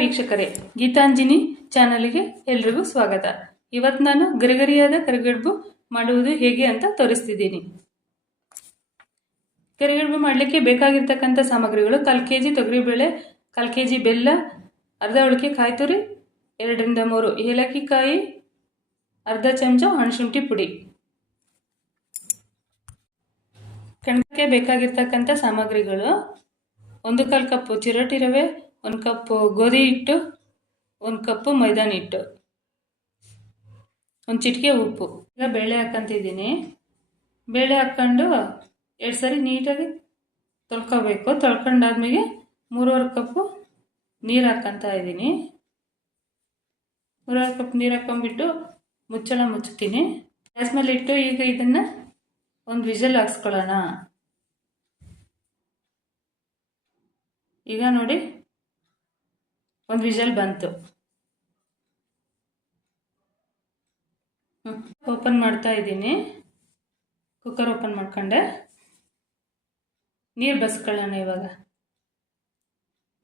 ವೀಕ್ಷಕರೇ ಗೀತಾಂಜಿನಿ ಚಾನಲ್ಗೆ ಎಲ್ರಿಗೂ ಸ್ವಾಗತ. ಇವತ್ತು ನಾನು ಗರಿಗರಿಯಾದ ಕರಿಗಡುಬು ಮಾಡುವುದು ಹೇಗೆ ಅಂತ ತೋರಿಸ್ತಿದ್ದೀನಿ. ಕರಿಗಡುಬು ಮಾಡಲಿಕ್ಕೆ ಬೇಕಾಗಿರ್ತಕ್ಕಂಥ ಸಾಮಗ್ರಿಗಳು ಕಾಲು ಕೆ ಜಿ ತೊಗರಿಬೇಳೆ, ಕಾಲು ಕೆ ಜಿ ಬೆಲ್ಲ, ಅರ್ಧ ಉಳಿಕೆ ಕಾಯಿ ತುರಿ, ಎರಡರಿಂದ ಮೂರು ಏಲಕ್ಕಿ ಕಾಯಿ, ಅರ್ಧ ಚಮಚ ಒಣಶುಂಠಿ ಪುಡಿ. ಕಣಕ್ಕೆ ಬೇಕಾಗಿರ್ತಕ್ಕಂಥ ಸಾಮಗ್ರಿಗಳು ಒಂದು ಕಾಲು ಕಪ್ಪು ಚಿರೋಟಿ ರವೆ ಒಂದು ಕಪ್ಪು ಗೋಧಿ ಹಿಟ್ಟು, ಒಂದು ಕಪ್ಪು ಮೈದಾನ ಹಿಟ್ಟು, ಒಂದು ಚಿಟಿಕೆ ಉಪ್ಪು. ಈಗ ಬೇಳೆ ಹಾಕ್ಕಂತಿದ್ದೀನಿ ಬೇಳೆ ಹಾಕ್ಕೊಂಡು ಎರಡು ಸರಿ ನೀಟಾಗಿ ತೊಳ್ಕೊಬೇಕು. ತೊಳ್ಕೊಂಡಾದ್ಮೇಲೆ ಮೂರುವರೆ ಕಪ್ಪು ನೀರು ಹಾಕ್ಕಂತ ಇದ್ದೀನಿ. ಮೂರುವರೆ ಕಪ್ ನೀರು ಹಾಕ್ಕೊಂಬಿಟ್ಟು ಮುಚ್ಚಳ ಮುಚ್ಚುತ್ತೀನಿ. ಗ್ಯಾಸ್ ಮೇಲೆ ಇಟ್ಟು ಈಗ ಇದನ್ನು ಒಂದು ವಿಷಲ್ ಹಾಕ್ಸ್ಕೊಳ್ಳೋಣ. ಈಗ ನೋಡಿ ಒಂದು ವಿಷಲ್ ಬಂತು. ಓಪನ್ ಮಾಡ್ತಾ ಇದ್ದೀನಿ. ಕುಕ್ಕರ್ ಓಪನ್ ಮಾಡ್ಕೊಂಡೆ. ನೀರು ಬಸ್ಕೊಳ್ಳೋಣ ಇವಾಗ.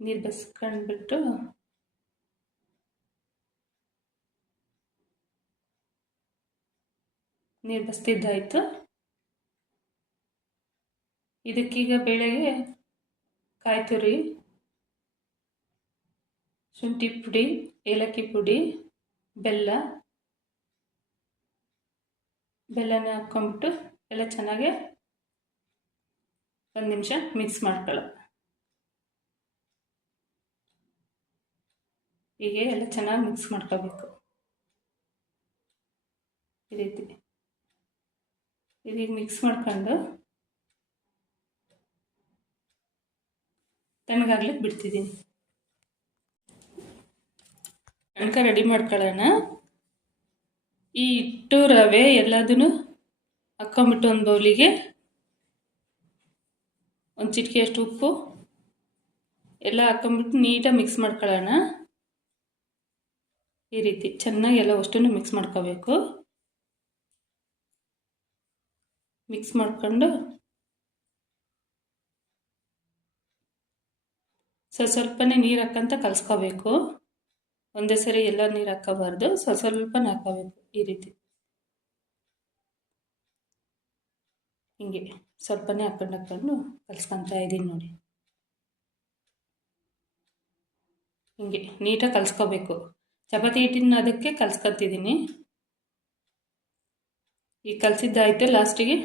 ನೀರು ಬಸ್ಕೊಂಡ್ಬಿಟ್ಟು ನೀರು ಬಸ್ತಿದ್ದಾಯಿತು. ಇದಕ್ಕೀಗ ಬೆಳೆಗೆ ಕಾಯಿ ತುರಿ ಶುಂಠಿ ಪುಡಿ, ಏಲಕ್ಕಿ ಪುಡಿ, ಬೆಲ್ಲ. ಬೆಲ್ಲನ ಹಾಕ್ಕೊಂಬಿಟ್ಟು ಎಲ್ಲ ಚೆನ್ನಾಗೆ ಒಂದು ನಿಮಿಷ ಮಿಕ್ಸ್ ಮಾಡ್ಕೊಳ್ಳೋ ಹೀಗೆ ಎಲ್ಲ ಚೆನ್ನಾಗಿ ಮಿಕ್ಸ್ ಮಾಡ್ಕೋಬೇಕು. ಈ ರೀತಿ. ಇದೀಗ ಮಿಕ್ಸ್ ಮಾಡ್ಕೊಂಡು ತಣ್ಣಗಾಗ್ಲಿಕ್ಕೆ ಬಿಡ್ತಿದ್ದೀನಿ. ಕಣಕ ರೆಡಿ ಮಾಡ್ಕೊಳ್ಳೋಣ ಈ ಹಿಟ್ಟು ರವೆ ಎಲ್ಲದನ್ನು ಹಾಕ್ಕೊಂಬಿಟ್ಟು ಒಂದು ಬೌಲಿಗೆ ಒಂದು ಚಿಟಿಕೆಯಷ್ಟು ಉಪ್ಪು ಎಲ್ಲ ಹಾಕ್ಕೊಂಬಿಟ್ಟು ನೀಟಾಗಿ ಮಿಕ್ಸ್ ಮಾಡ್ಕೊಳ್ಳೋಣ ಈ ರೀತಿ ಚೆನ್ನಾಗಿ ಎಲ್ಲ ಅಷ್ಟನ್ನು ಮಿಕ್ಸ್ ಮಾಡ್ಕೋಬೇಕು. ಮಿಕ್ಸ್ ಮಾಡ್ಕೊಂಡು ಸ್ವಲ್ಪ ಸ್ವಲ್ಪನೇ ನೀರು ಹಾಕಂತ ಕಲಿಸ್ಕೋಬೇಕು. ಒಂದೇ ಸರಿ ಎಲ್ಲ ನೀರು ಹಾಕೋಬಾರ್ದು. ಸ್ವಲ್ಪ ಸ್ವಲ್ಪನೇ ಹಾಕೋಬೇಕು ಈ ರೀತಿ. ಹಿಂಗೆ ಸ್ವಲ್ಪನೇ ಹಾಕೊಂಡು ಹಾಕ್ಕೊಂಡು ಕಲಿಸ್ಕೊತಾ ಇದ್ದೀನಿ ನೋಡಿ. ಹಿಂಗೆ ನೀಟಾಗಿ ಕಲಿಸ್ಕೋಬೇಕು. ಚಪಾತಿ ಹಿಟ್ಟಿನ ಅದಕ್ಕೆ ಕಲಿಸ್ಕೊತಿದ್ದೀನಿ ಈಗ ಕಲಸಿದ್ದಾಯಿತು ಲಾಸ್ಟಿಗೆ.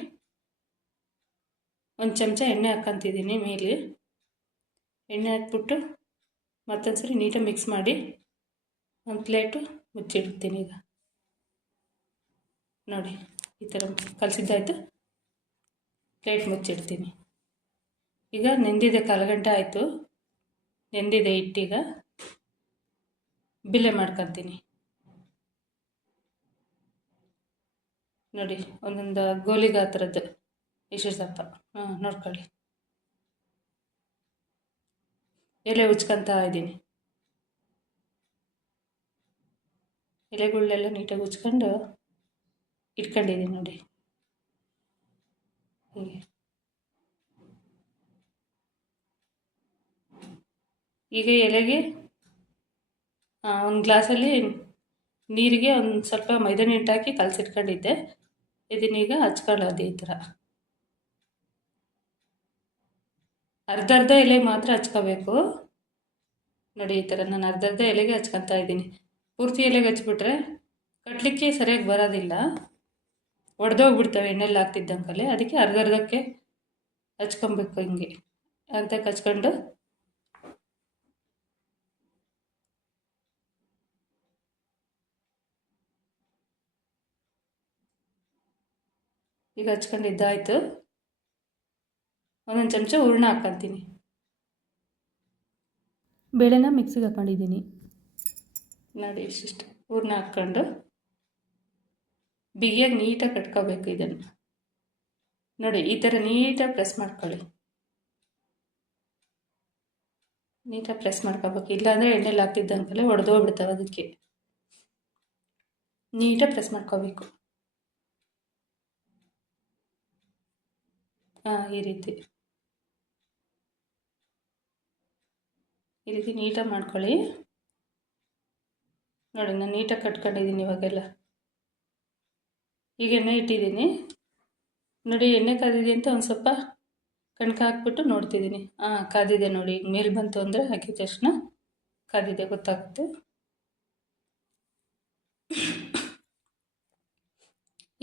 ಒಂದು ಚಮಚ ಎಣ್ಣೆ ಹಾಕೊತಿದ್ದೀನಿ ಮೇಲೆ. ಎಣ್ಣೆ ಹಾಕ್ಬಿಟ್ಟು ಮತ್ತೊಂದು ಸರಿ ನೀಟಾಗಿ ಮಿಕ್ಸ್ ಮಾಡಿ ಒಂದು ಪ್ಲೇಟು ಮುಚ್ಚಿಡ್ತೀನಿ ಈಗ. ನೋಡಿ, ಈ ಥರ ಕಲಸಿದ್ದಾಯಿತು. ಪ್ಲೇಟ್ ಮುಚ್ಚಿಡ್ತೀನಿ. ಈಗ ನೆಂದಿದೆ ಕಾಲು ಗಂಟೆ ಆಯಿತು. ನೆಂದಿದೆ ಹಿಟ್ಟೀಗ. ಬಿಲೆ ಮಾಡ್ಕೊತೀನಿ. ನೋಡಿ, ಒಂದೊಂದು ಗೋಲಿ ಗಾತ್ರದ್ದು. ಇಷ್ಟು ಹಾಂ ನೋಡ್ಕೊಳ್ಳಿ. ಎಲೆ ಉಚ್ಕೊತಾ ಇದ್ದೀನಿ. ಎಲೆಗಳನ್ನೆಲ್ಲ ನೀಟಾಗಿ ಉಚ್ಕೊಂಡು ಇಟ್ಕೊಂಡಿದ್ದೀನಿ ನೋಡಿ. ಹೀಗೆ. ಈಗ ಎಲೆಗೆ ಒಂದು ಗ್ಲಾಸಲ್ಲಿ ನೀರಿಗೆ ಒಂದು ಸ್ವಲ್ಪ ಮೈದಾನ ಹಿಟ್ಟು ಹಾಕಿ ಕಲಸಿಟ್ಕೊಂಡಿದ್ದೆ. ಇದನ್ನೀಗ ಹಚ್ಕೊಳ್ಳೋದು ಈ ಥರ. ಅರ್ಧ ಅರ್ಧ ಎಲೆ ಮಾತ್ರ ಹಚ್ಕೋಬೇಕು. ನೋಡಿ ಈ ಥರ ನಾನು ಅರ್ಧ ಅರ್ಧ ಎಲೆಗೆ ಹಚ್ಕೊತಾ ಇದ್ದೀನಿ. ಪೂರ್ತಿ ಎಲೆಗೆ ಹಚ್ಬಿಟ್ರೆ ಕಟ್ಟಲಿಕ್ಕೆ ಸರಿಯಾಗಿ ಬರೋದಿಲ್ಲ. ಒಡೆದೋಗ್ಬಿಡ್ತವೆ ಎಣ್ಣೆಲ್ಲಿ ಹಾಕ್ತಿದ್ದಂಗಲ್ಲಿ ಅದಕ್ಕೆ ಅರ್ಧ ಅರ್ಧಕ್ಕೆ ಹಚ್ಕೊಬೇಕು ಹಿಂಗೆ. ಅರ್ಧಕ್ಕೆ ಹಚ್ಕೊಂಡು ಈಗ ಹಚ್ಕೊಂಡಿದ್ದಾಯ್ತು ಒಂದೊಂದು ಚಮಚ ಹೂರ್ಣ ಹಾಕ್ಕೊತೀನಿ. ಬೇಳೆನ ಮಿಕ್ಸಿಗೆ ಹಾಕ್ಕೊಂಡಿದ್ದೀನಿ ನೋಡಿ ಇಷ್ಟಿಷ್ಟು ಹೂರ್ಣ ಹಾಕ್ಕೊಂಡು ಬಿಗಿಯಾಗಿ ನೀಟಾಗಿ ಕಟ್ಕೋಬೇಕು ಇದನ್ನು. ನೋಡಿ, ಈ ಥರ ನೀಟಾಗಿ ಪ್ರೆಸ್ ಮಾಡ್ಕೊಳ್ಳಿ. ನೀಟಾಗಿ ಪ್ರೆಸ್ ಮಾಡ್ಕೋಬೇಕು. ಇಲ್ಲಾಂದರೆ ಎಣ್ಣೆಲಿ ಹಾಕ್ತಿದ್ದಂಕಲ್ಲೇ ಒಡೆದೋಗ್ಬಿಡ್ತಾವೆ ಅದಕ್ಕೆ. ನೀಟಾಗಿ ಪ್ರೆಸ್ ಮಾಡ್ಕೋಬೇಕು. ಹಾಂ ಈ ರೀತಿ. ಈ ರೀತಿ ನೀಟಾಗಿ ಮಾಡ್ಕೊಳ್ಳಿ. ನೋಡಿ, ನಾನು ನೀಟಾಗಿ ಕಟ್ಕೊಂಡಿದ್ದೀನಿ ಇವಾಗೆಲ್ಲ. ಈಗ ಎಣ್ಣೆ ಇಟ್ಟಿದ್ದೀನಿ. ನೋಡಿ, ಎಣ್ಣೆ ಕಾದಿದೆ ಅಂತ ಒಂದು ಸ್ವಲ್ಪ ಕಣ್ಕ ಹಾಕ್ಬಿಟ್ಟು ನೋಡ್ತಿದ್ದೀನಿ. ಹಾಂ ಕಾದಿದೆ ನೋಡಿ. ಈಗ ಮೇಲೆ ಬಂತು ಅಂದರೆ ಹಾಕಿದ ತಕ್ಷಣ ಕಾದಿದೆ, ಗೊತ್ತಾಗುತ್ತೆ.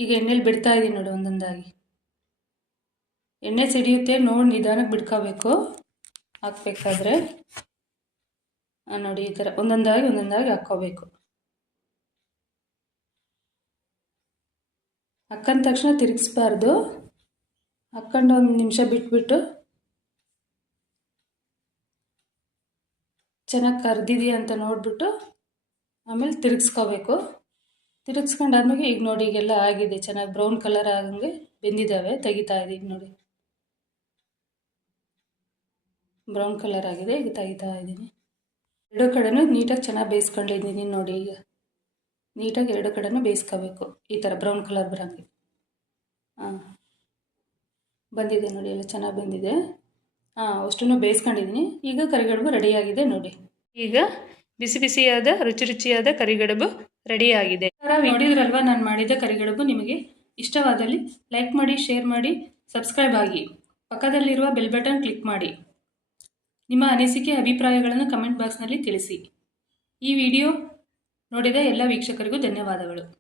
ಈಗ ಎಣ್ಣೆಲಿ ಬಿಡ್ತಾ ಇದ್ದೀನಿ ನೋಡಿ, ಒಂದೊಂದಾಗಿ. ಎಣ್ಣೆ ಸಿಡಿಯುತ್ತೆ, ನೋಡಿ ನಿಧಾನಕ್ಕೆ ಬಿಡ್ಕೋಬೇಕು. ಹಾಕ್ಬೇಕಾದ್ರೆ. ನೋಡಿ, ಈ ಥರ ಒಂದೊಂದಾಗಿ ಒಂದೊಂದಾಗಿ ಹಾಕ್ಕೋಬೇಕು. ಹಾಕ್ಕಂದ ತಕ್ಷಣ ತಿರುಗಿಸ್ಬಾರ್ದು. ಹಾಕ್ಕೊಂಡು ಒಂದು ನಿಮಿಷ ಬಿಟ್ಬಿಟ್ಟು. ಚೆನ್ನಾಗಿ ಕರ್ದಿದೆಯಾ ಅಂತ ನೋಡಿಬಿಟ್ಟು ಆಮೇಲೆ ತಿರುಗಿಸ್ಕೋಬೇಕು. ತಿರುಗಿಸ್ಕೊಂಡಾದ್ಮೇಲೆ ಈಗ ನೋಡಿ ಈಗೆಲ್ಲ ಆಗಿದೆ. ಚೆನ್ನಾಗಿ ಬ್ರೌನ್ ಕಲರ್ ಆಗಂಗೆ ಬೆಂದಿದ್ದಾವೆ ತೆಗಿತಾ ಈಗ ನೋಡಿ. ಬ್ರೌನ್ ಕಲರ್ ಆಗಿದೆ. ಈಗ ತೆಗಿತಾ ಇದ್ದೀನಿ ಎರಡು ಕಡೆನೂ ನೀಟಾಗಿ ಚೆನ್ನಾಗಿ ಬೇಯಿಸ್ಕೊಂಡಿದ್ದೀನಿ ನೋಡಿ ಈಗ. ನೀಟಾಗಿ ಎರಡು ಕಡೆನೂ ಬೇಯಿಸ್ಕೋಬೇಕು. ಈ ಥರ ಬ್ರೌನ್ ಕಲರ್ ಬರೋಂಗೆ ಹಾಂ ಬಂದಿದೆ ನೋಡಿ ಎಲ್ಲ ಚೆನ್ನಾಗಿ ಬಂದಿದೆ. ಹಾಂ ಅಷ್ಟನ್ನು ಬೇಯಿಸ್ಕೊಂಡಿದ್ದೀನಿ. ಈಗ ಕರಿಗಡುಬು ರೆಡಿಯಾಗಿದೆ ನೋಡಿ. ಈಗ ಬಿಸಿ ಬಿಸಿಯಾದ ರುಚಿ ರುಚಿಯಾದ ಕರಿಗಡುಬು ರೆಡಿಯಾಗಿದೆ. ನೋಡಿದ್ರಲ್ವಾ ನಾನು ಮಾಡಿದ ಕರಿಗಡುಬು? ನಿಮಗೆ ಇಷ್ಟವಾದಲ್ಲಿ ಲೈಕ್ ಮಾಡಿ ಶೇರ್ ಮಾಡಿ ಸಬ್ಸ್ಕ್ರೈಬ್ ಆಗಿ. ಪಕ್ಕದಲ್ಲಿರುವ ಬೆಲ್ ಬಟನ್ ಕ್ಲಿಕ್ ಮಾಡಿ. ನಿಮ್ಮ ಅನಿಸಿಕೆ ಅಭಿಪ್ರಾಯಗಳನ್ನು ಕಮೆಂಟ್ ಬಾಕ್ಸ್ನಲ್ಲಿ ತಿಳಿಸಿ. ಈ ವಿಡಿಯೋ ನೋಡಿದ ಎಲ್ಲ ವೀಕ್ಷಕರಿಗೂ ಧನ್ಯವಾದಗಳು.